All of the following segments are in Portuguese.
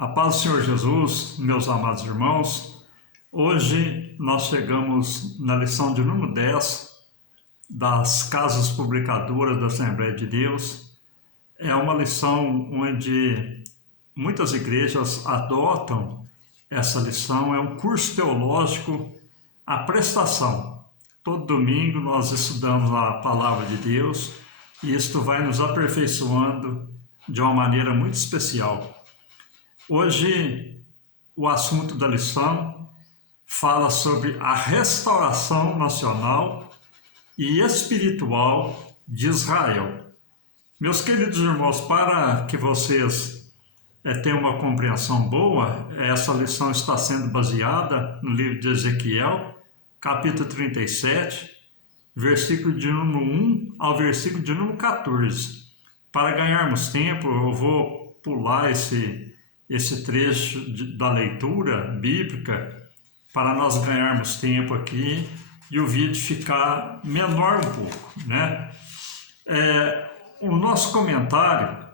A paz do Senhor Jesus, meus amados irmãos, hoje nós chegamos na lição de número 10 das Casas Publicadoras da Assembleia de Deus. É uma lição onde muitas igrejas adotam essa lição, é um curso teológico, a prestação. Todo domingo nós estudamos a Palavra de Deus e isto vai nos aperfeiçoando de uma maneira muito especial. Hoje, o assunto da lição fala sobre a restauração nacional e espiritual de Israel. Meus queridos irmãos, para que vocês tenham uma compreensão boa, essa lição está sendo baseada no livro de Ezequiel, capítulo 37, versículo de número 1 ao versículo de número 14. Para ganharmos tempo, eu vou pular esse trecho da leitura bíblica para nós ganharmos tempo aqui e o vídeo ficar menor um pouco, né? O nosso comentário,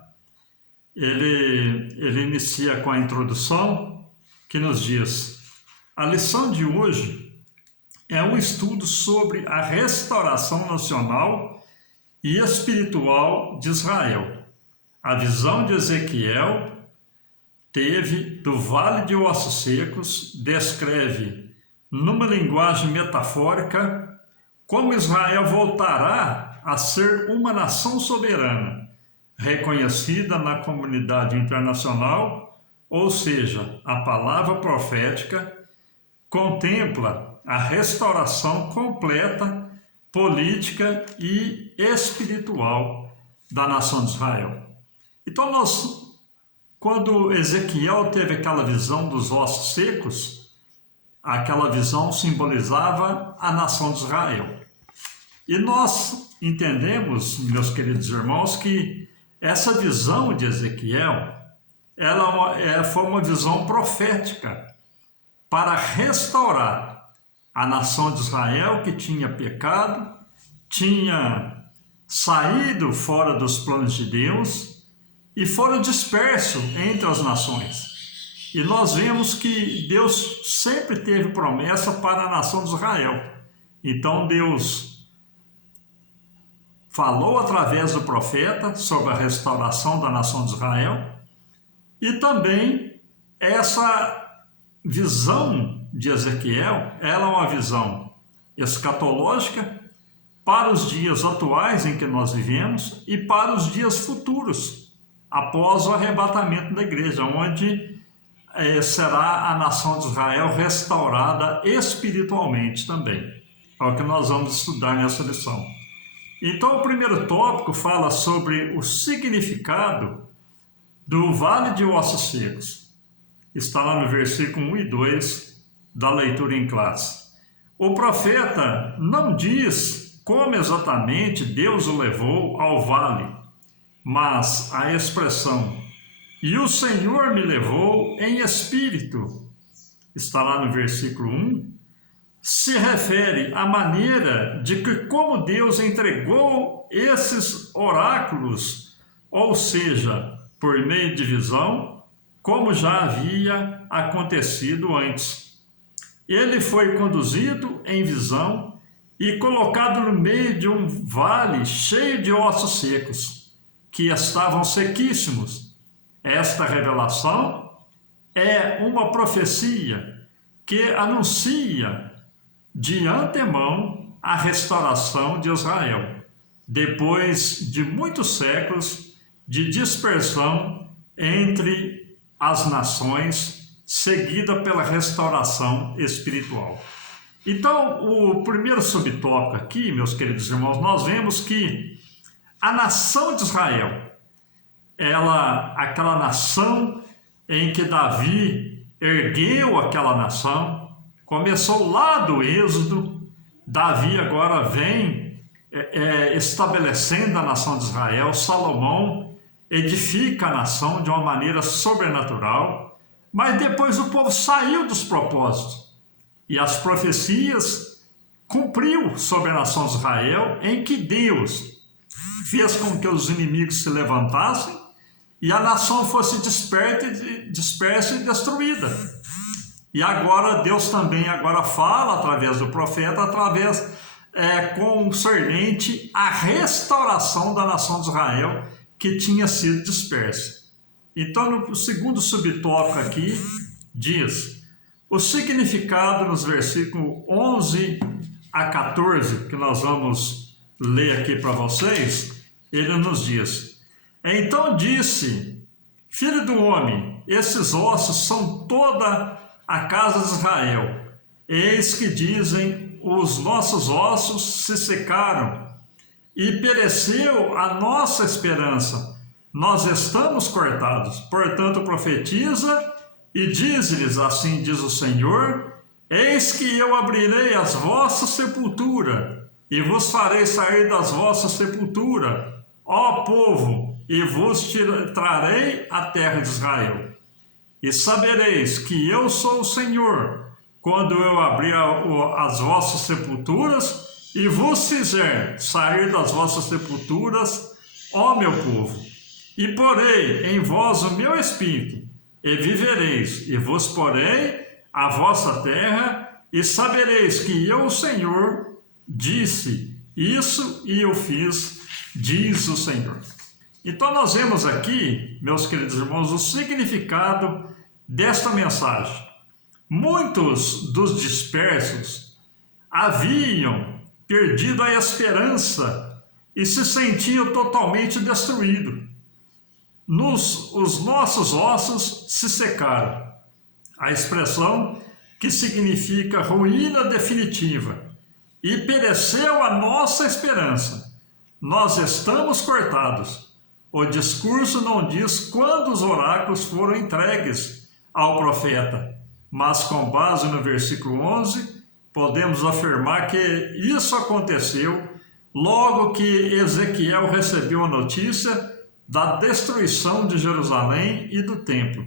ele inicia com a introdução que nos diz: a lição de hoje é um estudo sobre a restauração nacional e espiritual de Israel. A visão de Ezequiel teve do Vale de Ossos Secos descreve, numa linguagem metafórica, como Israel voltará a ser uma nação soberana, reconhecida na comunidade internacional, ou seja, a palavra profética contempla a restauração completa, política e espiritual da nação de Israel. Então quando Ezequiel teve aquela visão dos ossos secos, aquela visão simbolizava a nação de Israel. E nós entendemos, meus queridos irmãos, que essa visão de Ezequiel, foi uma visão profética para restaurar a nação de Israel que tinha pecado, tinha saído fora dos planos de Deus e foram dispersos entre as nações. E nós vemos que Deus sempre teve promessa para a nação de Israel. Então Deus falou através do profeta sobre a restauração da nação de Israel, e também essa visão de Ezequiel, ela é uma visão escatológica para os dias atuais em que nós vivemos e para os dias futuros, após o arrebatamento da igreja, onde será a nação de Israel restaurada espiritualmente também. É o que nós vamos estudar nessa lição. Então, o primeiro tópico fala sobre o significado do Vale de Ossos Secos. Está lá no versículo 1 e 2 da leitura em classe. O profeta não diz como exatamente Deus o levou ao vale, mas a expressão "e o Senhor me levou em espírito", está lá no versículo 1, se refere à maneira de que como Deus entregou esses oráculos, ou seja, por meio de visão, como já havia acontecido antes. Ele foi conduzido em visão e colocado no meio de um vale cheio de ossos secos, que estavam sequíssimos. Esta revelação é uma profecia que anuncia de antemão a restauração de Israel, depois de muitos séculos de dispersão entre as nações, seguida pela restauração espiritual. Então, o primeiro subtópico aqui, meus queridos irmãos, nós vemos que a nação de Israel, aquela nação em que Davi ergueu aquela nação, começou lá do Êxodo. Davi agora vem estabelecendo a nação de Israel. Salomão edifica a nação de uma maneira sobrenatural, mas depois o povo saiu dos propósitos e as profecias cumpriu sobre a nação de Israel, em que Deus fez com que os inimigos se levantassem e a nação fosse dispersa e destruída. E agora Deus também agora fala através do profeta, concernente à restauração da nação de Israel que tinha sido dispersa. Então, no segundo subtópico aqui, diz o significado nos versículos 11 a 14, que nós vamos ler aqui para vocês. Ele nos diz: então disse, filho do homem, esses ossos são toda a casa de Israel. Eis que dizem, os nossos ossos se secaram e pereceu a nossa esperança. Nós estamos cortados. Portanto, profetiza e diz-lhes, assim diz o Senhor: eis que eu abrirei as vossas sepulturas e vos farei sair das vossas sepulturas, ó povo, e vos trarei a terra de Israel. E sabereis que eu sou o Senhor, quando eu abrir as vossas sepulturas e vos fizer sair das vossas sepulturas, ó meu povo, e porei em vós o meu espírito, e vivereis, e vos porei a vossa terra, e sabereis que eu, o Senhor, disse isso e eu fiz, diz o Senhor. Então nós vemos aqui, meus queridos irmãos, o significado desta mensagem. Muitos dos dispersos haviam perdido a esperança e se sentiam totalmente destruídos. Os nossos ossos se secaram. A expressão que significa ruína definitiva. E pereceu a nossa esperança. Nós estamos cortados. O discurso não diz quando os oráculos foram entregues ao profeta, mas com base no versículo 11, podemos afirmar que isso aconteceu logo que Ezequiel recebeu a notícia da destruição de Jerusalém e do templo.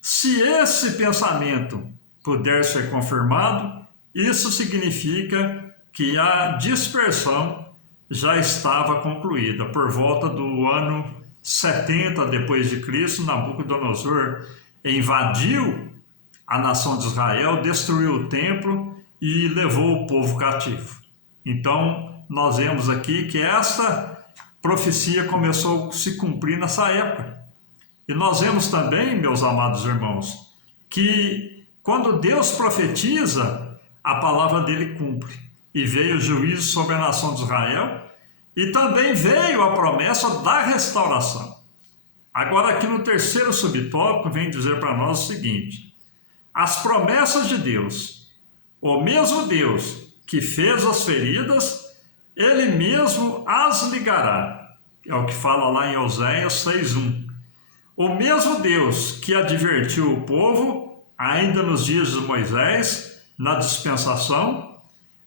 Se esse pensamento puder ser confirmado, isso significa que a dispersão já estava concluída. Por volta do ano 70 depois de Cristo, Nabucodonosor invadiu a nação de Israel, destruiu o templo e levou o povo cativo. Então, nós vemos aqui que essa profecia começou a se cumprir nessa época. E nós vemos também, meus amados irmãos, que quando Deus profetiza, a palavra dele cumpre. E veio o juízo sobre a nação de Israel, e também veio a promessa da restauração. Agora, aqui no terceiro subtópico, vem dizer para nós o seguinte: as promessas de Deus, o mesmo Deus que fez as feridas, ele mesmo as ligará. É o que fala lá em Oséias 6:1. O mesmo Deus que advertiu o povo, ainda nos dias de Moisés, na dispensação,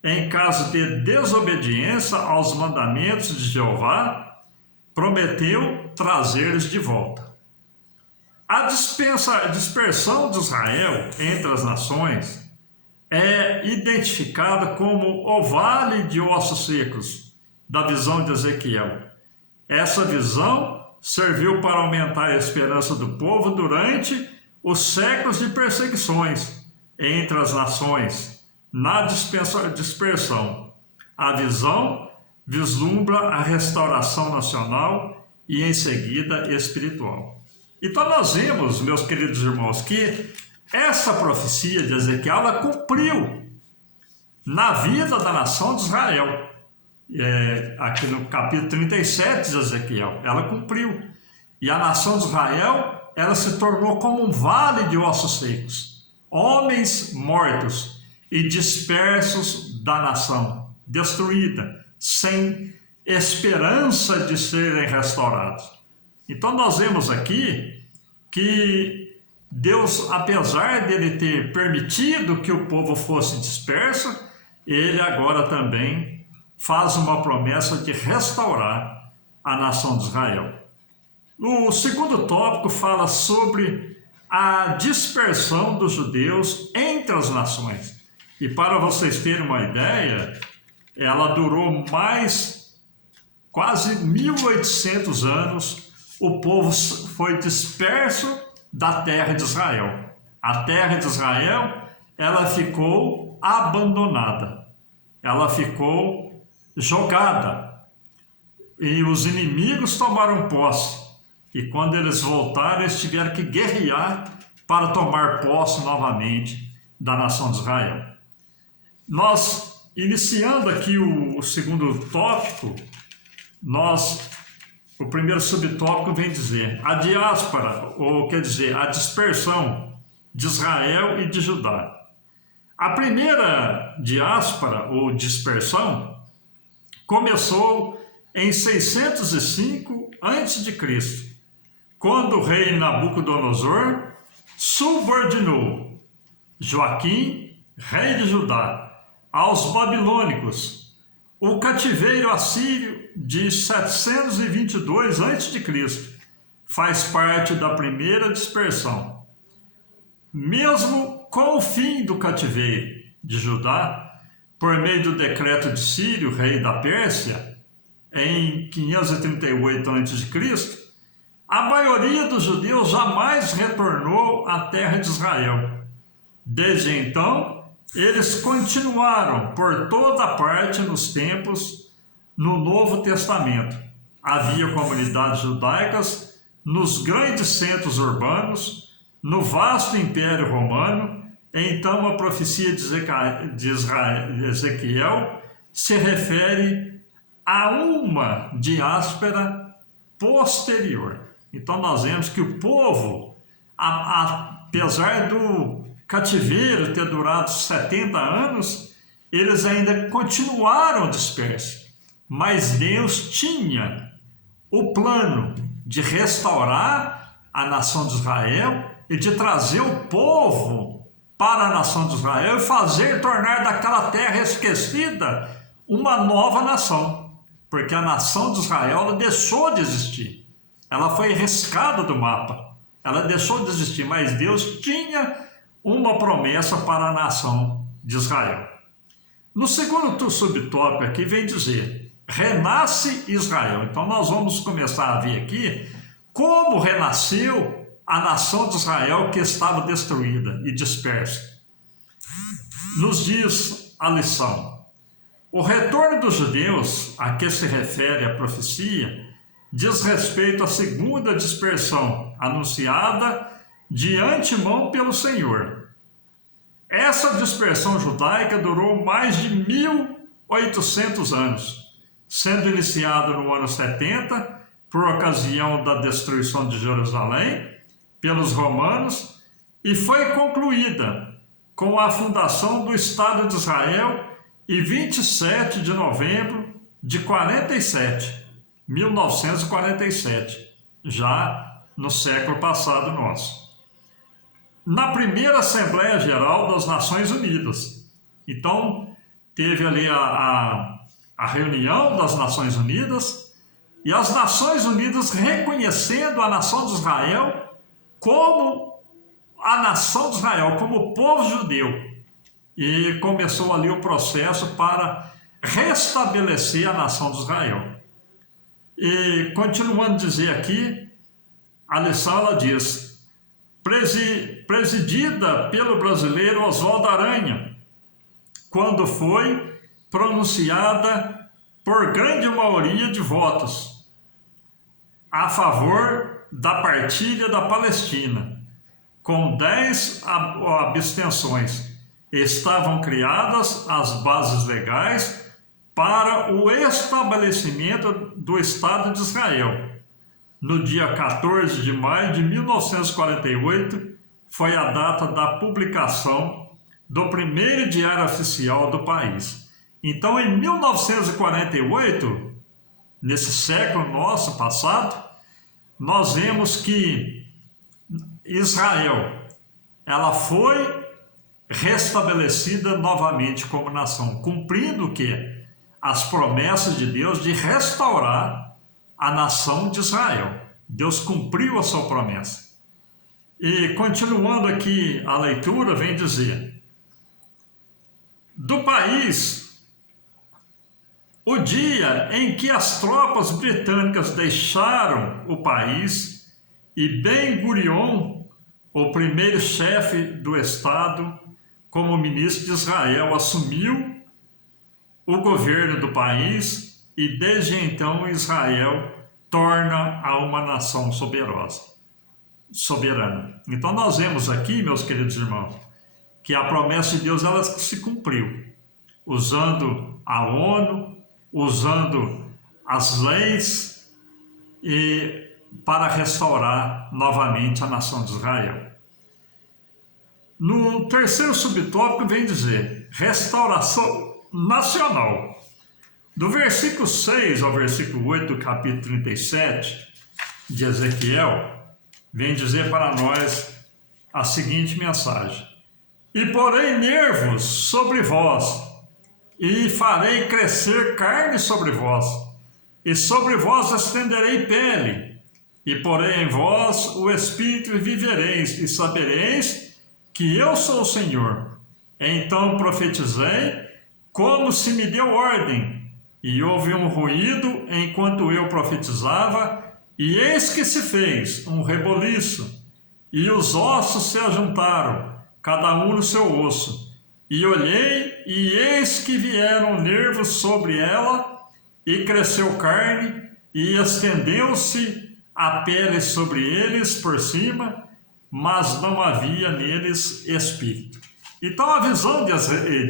em caso de desobediência aos mandamentos de Jeová, prometeu trazer-lhes de volta. A dispersão de Israel entre as nações é identificada como o vale de ossos secos, da visão de Ezequiel. Essa visão serviu para aumentar a esperança do povo durante os séculos de perseguições entre as nações. Na dispersão, a visão vislumbra a restauração nacional e, em seguida, espiritual. Então, nós vemos, meus queridos irmãos, que essa profecia de Ezequiel ela cumpriu na vida da nação de Israel. Aqui no capítulo 37 de Ezequiel, ela cumpriu. E a nação de Israel, ela se tornou como um vale de ossos secos, homens mortos e dispersos da nação, destruída, sem esperança de serem restaurados. Então nós vemos aqui que Deus, apesar de ele ter permitido que o povo fosse disperso, ele agora também faz uma promessa de restaurar a nação de Israel. O segundo tópico fala sobre a dispersão dos judeus entre as nações. E para vocês terem uma ideia, ela durou quase 1800 anos o povo foi disperso da terra de Israel. A terra de Israel, ela ficou abandonada, ela ficou jogada, e os inimigos tomaram posse, e quando eles voltaram, eles tiveram que guerrear para tomar posse novamente da nação de Israel. Nós, iniciando aqui o segundo tópico, o primeiro subtópico vem dizer a diáspora, ou quer dizer, a dispersão de Israel e de Judá. A primeira diáspora, ou dispersão, começou em 605 a.C., quando o rei Nabucodonosor subordinou Joaquim, rei de Judá, aos babilônicos. O cativeiro assírio de 722 a.C. faz parte da primeira dispersão. Mesmo com o fim do cativeiro de Judá, por meio do decreto de Círio, rei da Pérsia, em 538 a.C., a maioria dos judeus jamais retornou à terra de Israel. Desde então, eles continuaram por toda parte nos tempos no Novo Testamento. Havia comunidades judaicas nos grandes centros urbanos, no vasto Império Romano. Então, a profecia de Ezequiel se refere a uma diáspora posterior. Então, nós vemos que o povo, apesar do cativeiro ter durado 70 anos, eles ainda continuaram dispersos. Mas Deus tinha o plano de restaurar a nação de Israel e de trazer o povo para a nação de Israel e fazer tornar daquela terra esquecida uma nova nação. Porque a nação de Israel ela deixou de existir. Ela foi riscada do mapa. Ela deixou de existir, mas Deus tinha uma promessa para a nação de Israel. No segundo subtópico aqui vem dizer, renasce Israel. Então nós vamos começar a ver aqui como renasceu a nação de Israel que estava destruída e dispersa. Nos diz a lição, o retorno dos judeus, a que se refere a profecia, diz respeito à segunda dispersão, anunciada de antemão pelo Senhor. Essa dispersão judaica durou mais de 1.800 anos, sendo iniciada no ano 70, por ocasião da destruição de Jerusalém, pelos romanos, e foi concluída com a fundação do Estado de Israel em 27 de novembro de 1947, já no século passado nosso. Na primeira Assembleia Geral das Nações Unidas. Então, teve ali a reunião das Nações Unidas e as Nações Unidas reconhecendo a nação de Israel como a nação de Israel, como o povo judeu. E começou ali o processo para restabelecer a nação de Israel. E continuando a dizer aqui, a lição ela diz, presidida pelo brasileiro Oswaldo Aranha, quando foi pronunciada por grande maioria de votos a favor da partilha da Palestina, com 10 abstenções. Estavam criadas as bases legais para o estabelecimento do Estado de Israel. No dia 14 de maio de 1948, foi a data da publicação do primeiro diário oficial do país. Então, em 1948, nesse século nosso passado, nós vemos que Israel, ela foi restabelecida novamente como nação, cumprindo o quê? As promessas de Deus de restaurar a nação de Israel. Deus cumpriu a sua promessa. E continuando aqui a leitura, vem dizer, do país o dia em que as tropas britânicas deixaram o país e Ben-Gurion, o primeiro chefe do Estado, como ministro de Israel, assumiu o governo do país e desde então Israel torna a uma nação soberana. Então nós vemos aqui, meus queridos irmãos, que a promessa de Deus ela se cumpriu, usando a ONU, usando as leis para restaurar novamente a nação de Israel. No terceiro subtópico vem dizer restauração nacional. Do versículo 6 ao versículo 8 do capítulo 37 de Ezequiel, vem dizer para nós a seguinte mensagem: E porei nervos sobre vós, e farei crescer carne sobre vós, e sobre vós estenderei pele, e porei em vós o espírito e vivereis, e sabereis que eu sou o Senhor. Então profetizei, como se me deu ordem, e houve um ruído enquanto eu profetizava, e eis que se fez um reboliço, e os ossos se ajuntaram, cada um no seu osso. E olhei, e eis que vieram nervos sobre ela, e cresceu carne, e estendeu-se a pele sobre eles por cima, mas não havia neles espírito. Então a visão de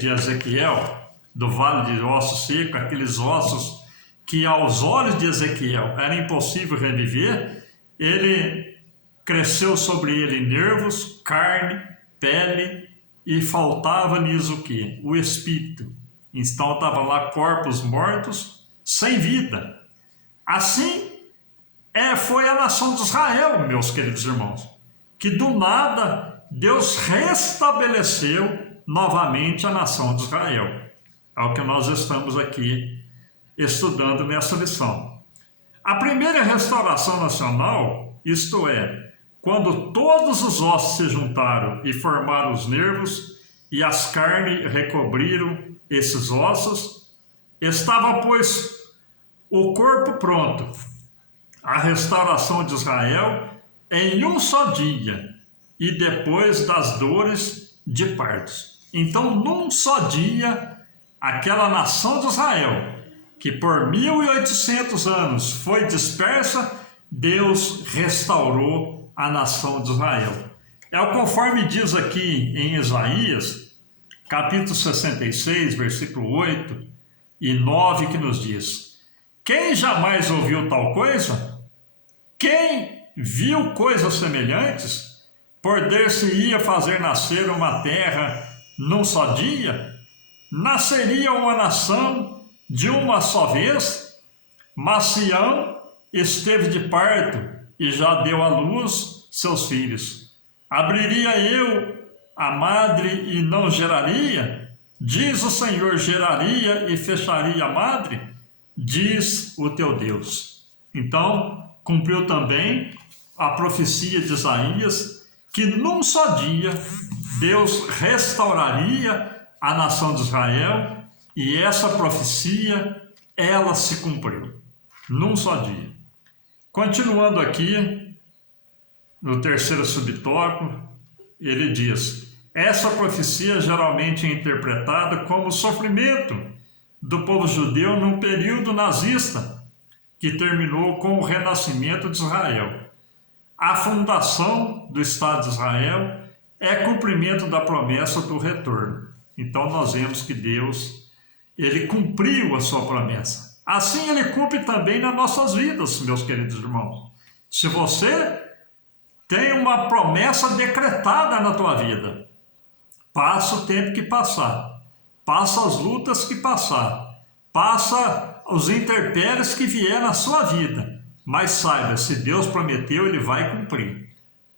Ezequiel, do vale de ossos secos, aqueles ossos que aos olhos de Ezequiel era impossível reviver, ele cresceu sobre ele nervos, carne, pele, e faltava-lhes o quê? O espírito. Então estavam lá corpos mortos, sem vida. Assim foi a nação de Israel, meus queridos irmãos, que do nada Deus restabeleceu novamente a nação de Israel. É o que nós estamos aqui estudando nessa lição. A primeira restauração nacional, isto é, quando todos os ossos se juntaram e formaram os nervos, e as carnes recobriram esses ossos, estava, pois, o corpo pronto. A restauração de Israel em um só dia, e depois das dores de partos. Então, num só dia, aquela nação de Israel, que por 1800 anos foi dispersa, Deus restaurou a nação de Israel. É o conforme diz aqui em Isaías, capítulo 66, versículo 8 e 9, que nos diz: Quem jamais ouviu tal coisa? Quem viu coisas semelhantes? Poder-se-ia fazer nascer uma terra num só dia? Nasceria uma nação de uma só vez? Mas Sião esteve de parto e já deu à luz seus filhos. Abriria eu a madre e não geraria? Diz o Senhor: geraria e fecharia a madre? Diz o teu Deus. Então, cumpriu também a profecia de Isaías, que num só dia Deus restauraria a nação de Israel, e essa profecia, ela se cumpriu, num só dia. Continuando aqui, no terceiro subtópico, ele diz: essa profecia geralmente é interpretada como o sofrimento do povo judeu num período nazista, que terminou com o renascimento de Israel. A fundação do Estado de Israel é cumprimento da promessa do retorno. Então nós vemos que Deus, ele cumpriu a sua promessa. Assim ele cumpre também nas nossas vidas, meus queridos irmãos. Se você tem uma promessa decretada na tua vida, passa o tempo que passar, passa as lutas que passar, passa os intempéries que vier na sua vida, mas saiba, se Deus prometeu, ele vai cumprir.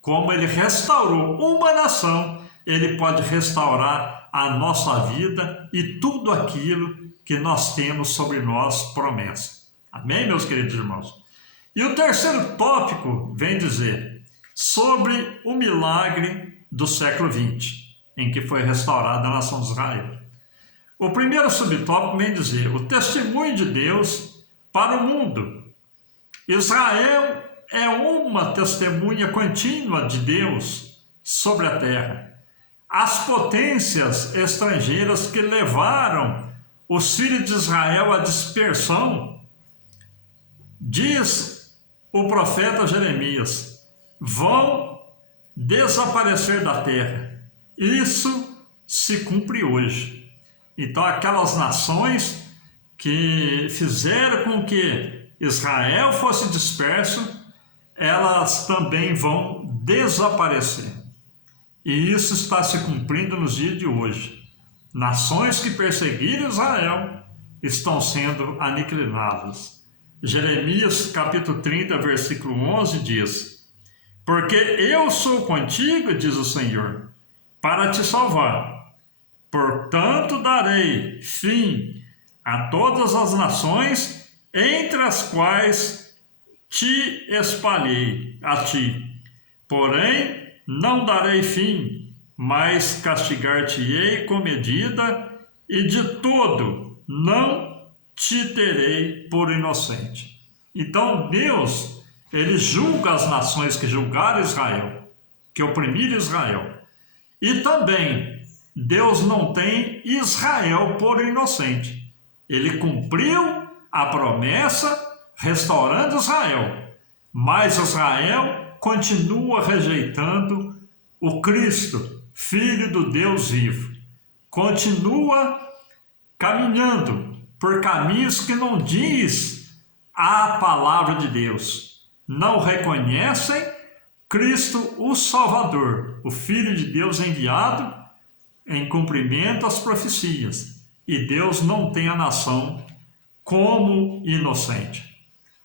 Como ele restaurou uma nação, ele pode restaurar a nossa vida e tudo aquilo que nós temos sobre nós promessa. Amém, meus queridos irmãos? E o terceiro tópico vem dizer sobre o milagre do século XX, em que foi restaurada a nação de Israel. O primeiro subtópico vem dizer o testemunho de Deus para o mundo. Israel é uma testemunha contínua de Deus sobre a terra. As potências estrangeiras que levaram os filhos de Israel à dispersão, diz o profeta Jeremias, vão desaparecer da terra. Isso se cumpre hoje. Então, aquelas nações que fizeram com que Israel fosse disperso, elas também vão desaparecer. E isso está se cumprindo nos dias de hoje. Nações que perseguiram Israel estão sendo aniquiladas. Jeremias capítulo 30, versículo 11 diz: porque eu sou contigo, diz o Senhor, para te salvar. Portanto, darei fim a todas as nações entre as quais te espalhei a ti. Porém, não darei fim, mas castigar-te-ei com medida, e de todo não te terei por inocente. Então, Deus, ele julga as nações que julgaram Israel, que oprimiram Israel. E também, Deus não tem Israel por inocente. Ele cumpriu a promessa restaurando Israel, mas Israel continua rejeitando o Cristo, Filho do Deus vivo. Continua caminhando por caminhos que não diz a palavra de Deus. Não reconhecem Cristo, o Salvador, o Filho de Deus enviado em cumprimento às profecias. E Deus não tem a nação como inocente.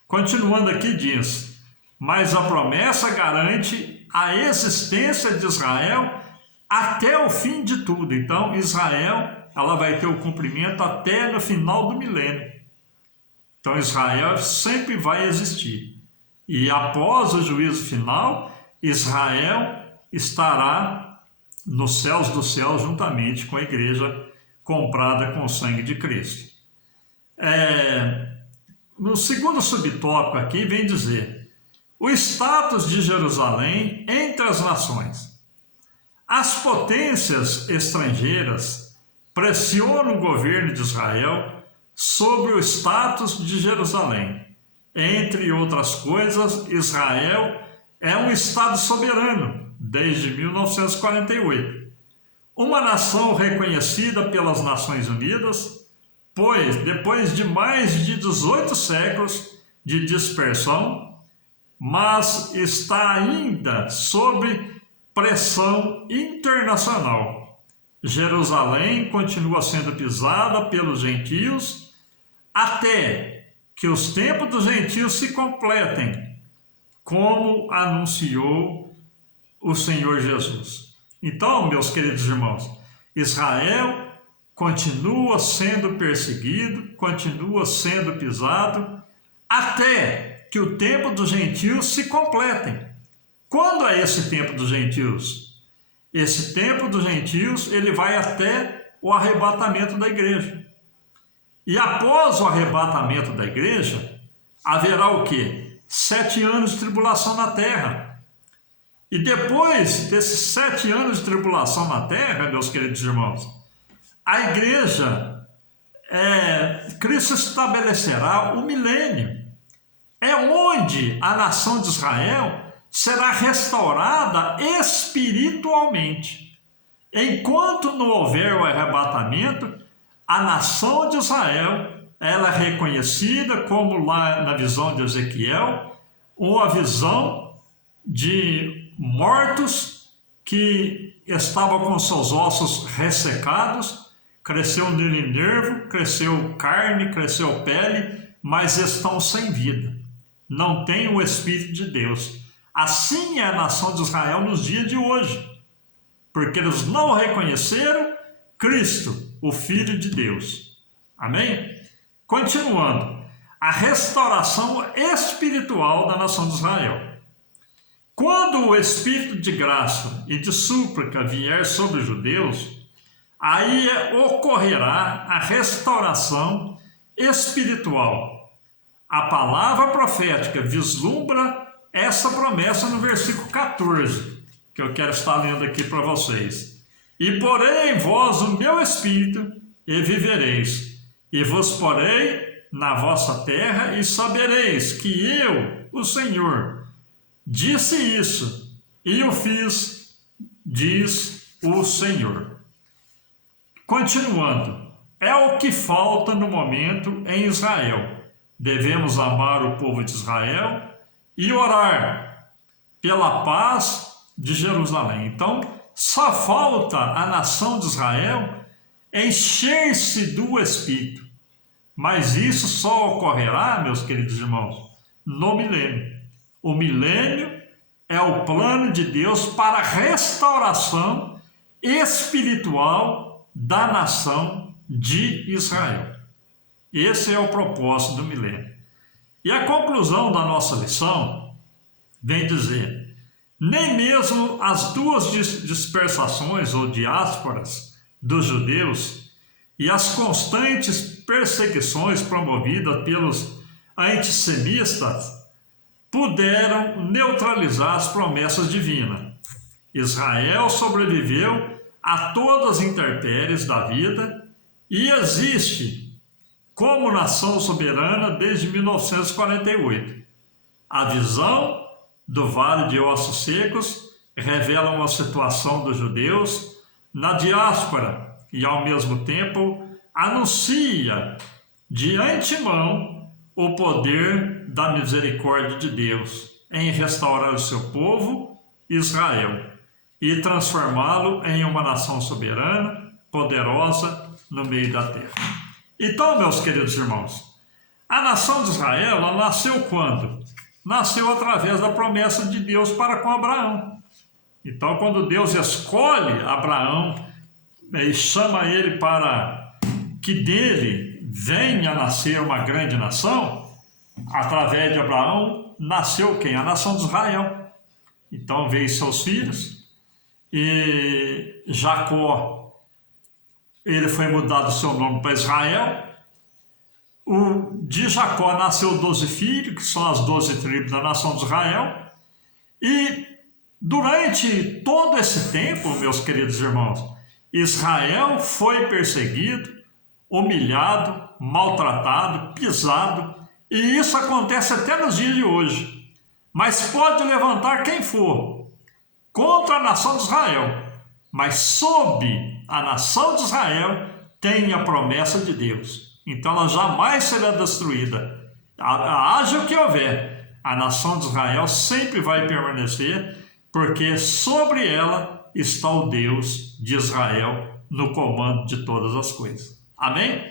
Continuando aqui diz, mas a promessa garante a existência de Israel até o fim de tudo. Então, Israel, ela vai ter o cumprimento até no final do milênio. Então, Israel sempre vai existir. E após o juízo final, Israel estará nos céus dos céus juntamente com a igreja comprada com o sangue de Cristo. No segundo subtópico aqui vem dizer o status de Jerusalém entre as nações. As potências estrangeiras pressionam o governo de Israel sobre o status de Jerusalém. Entre outras coisas, Israel é um estado soberano desde 1948. Uma nação reconhecida pelas Nações Unidas, pois depois de mais de 18 séculos de dispersão, mas está ainda sob pressão internacional. Jerusalém continua sendo pisada pelos gentios até que os tempos dos gentios se completem, como anunciou o Senhor Jesus. Então, meus queridos irmãos, Israel continua sendo perseguido, continua sendo pisado, até que o tempo dos gentios se completem. Quando é esse tempo dos gentios? Esse tempo dos gentios, ele vai até o arrebatamento da igreja. E após o arrebatamento da igreja, haverá o quê? 7 anos de tribulação na terra. E depois desses 7 anos de tribulação na terra, meus queridos irmãos, a igreja, Cristo estabelecerá o milênio. É onde a nação de Israel será restaurada espiritualmente. Enquanto não houver o arrebatamento, a nação de Israel, ela é reconhecida como lá na visão de Ezequiel, uma visão de mortos que estavam com seus ossos ressecados, cresceu nele nervo, cresceu carne, cresceu pele, mas estão sem vida. Não tem o Espírito de Deus. Assim é a nação de Israel nos dias de hoje, porque eles não reconheceram Cristo, o Filho de Deus. Amém? Continuando, a restauração espiritual da nação de Israel. Quando o Espírito de graça e de súplica vier sobre os judeus, aí ocorrerá a restauração espiritual. A palavra profética vislumbra essa promessa no versículo 14, que eu quero estar lendo aqui para vocês. E porei em vós o meu espírito, e vivereis, e vos porei na vossa terra, e sabereis que eu, o Senhor, disse isso, e o fiz, diz o Senhor. Continuando, é o que falta no momento em Israel. Devemos amar o povo de Israel e orar pela paz de Jerusalém. Então, só falta a nação de Israel encher-se do Espírito. Mas isso só ocorrerá, meus queridos irmãos, no milênio. O milênio é o plano de Deus para a restauração espiritual da nação de Israel. Esse é o propósito do milênio. E a conclusão da nossa lição vem dizer: nem mesmo as duas dispersações ou diásporas dos judeus e as constantes perseguições promovidas pelos antissemitas puderam neutralizar as promessas divinas. Israel sobreviveu a todas as intempéries da vida e existe como nação soberana desde 1948. A visão do Vale de Ossos Secos revela uma situação dos judeus na diáspora e, ao mesmo tempo, anuncia de antemão o poder da misericórdia de Deus em restaurar o seu povo, Israel, e transformá-lo em uma nação soberana, poderosa no meio da terra. Então, meus queridos irmãos, a nação de Israel, ela nasceu quando? Nasceu através da promessa de Deus para com Abraão. Então, quando Deus escolhe Abraão e chama ele para que dele venha a nascer uma grande nação, através de Abraão nasceu quem? A nação de Israel. Então veio seus filhos e Jacó, ele foi mudado o seu nome para Israel. De Jacó nasceu 12 filhos, que são as 12 tribos da nação de Israel. E durante todo esse tempo, meus queridos irmãos, Israel foi perseguido, humilhado, maltratado, pisado, e isso acontece até nos dias de hoje. Mas pode levantar quem for contra a nação de Israel, mas sob a nação de Israel tem a promessa de Deus. Então ela jamais será destruída. Haja o que houver, a nação de Israel sempre vai permanecer, porque sobre ela está o Deus de Israel no comando de todas as coisas. Amém?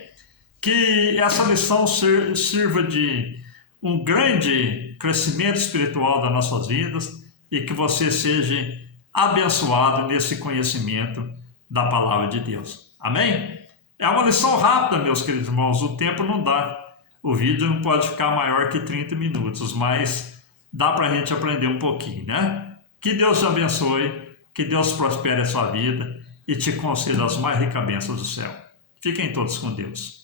Que essa lição sirva de um grande crescimento espiritual das nossas vidas e que você seja abençoado nesse conhecimento da palavra de Deus. Amém? É uma lição rápida, meus queridos irmãos, o tempo não dá. O vídeo não pode ficar maior que 30 minutos, mas dá para a gente aprender um pouquinho, né? Que Deus te abençoe, que Deus prospere a sua vida e te conceda as mais ricas bênçãos do céu. Fiquem todos com Deus.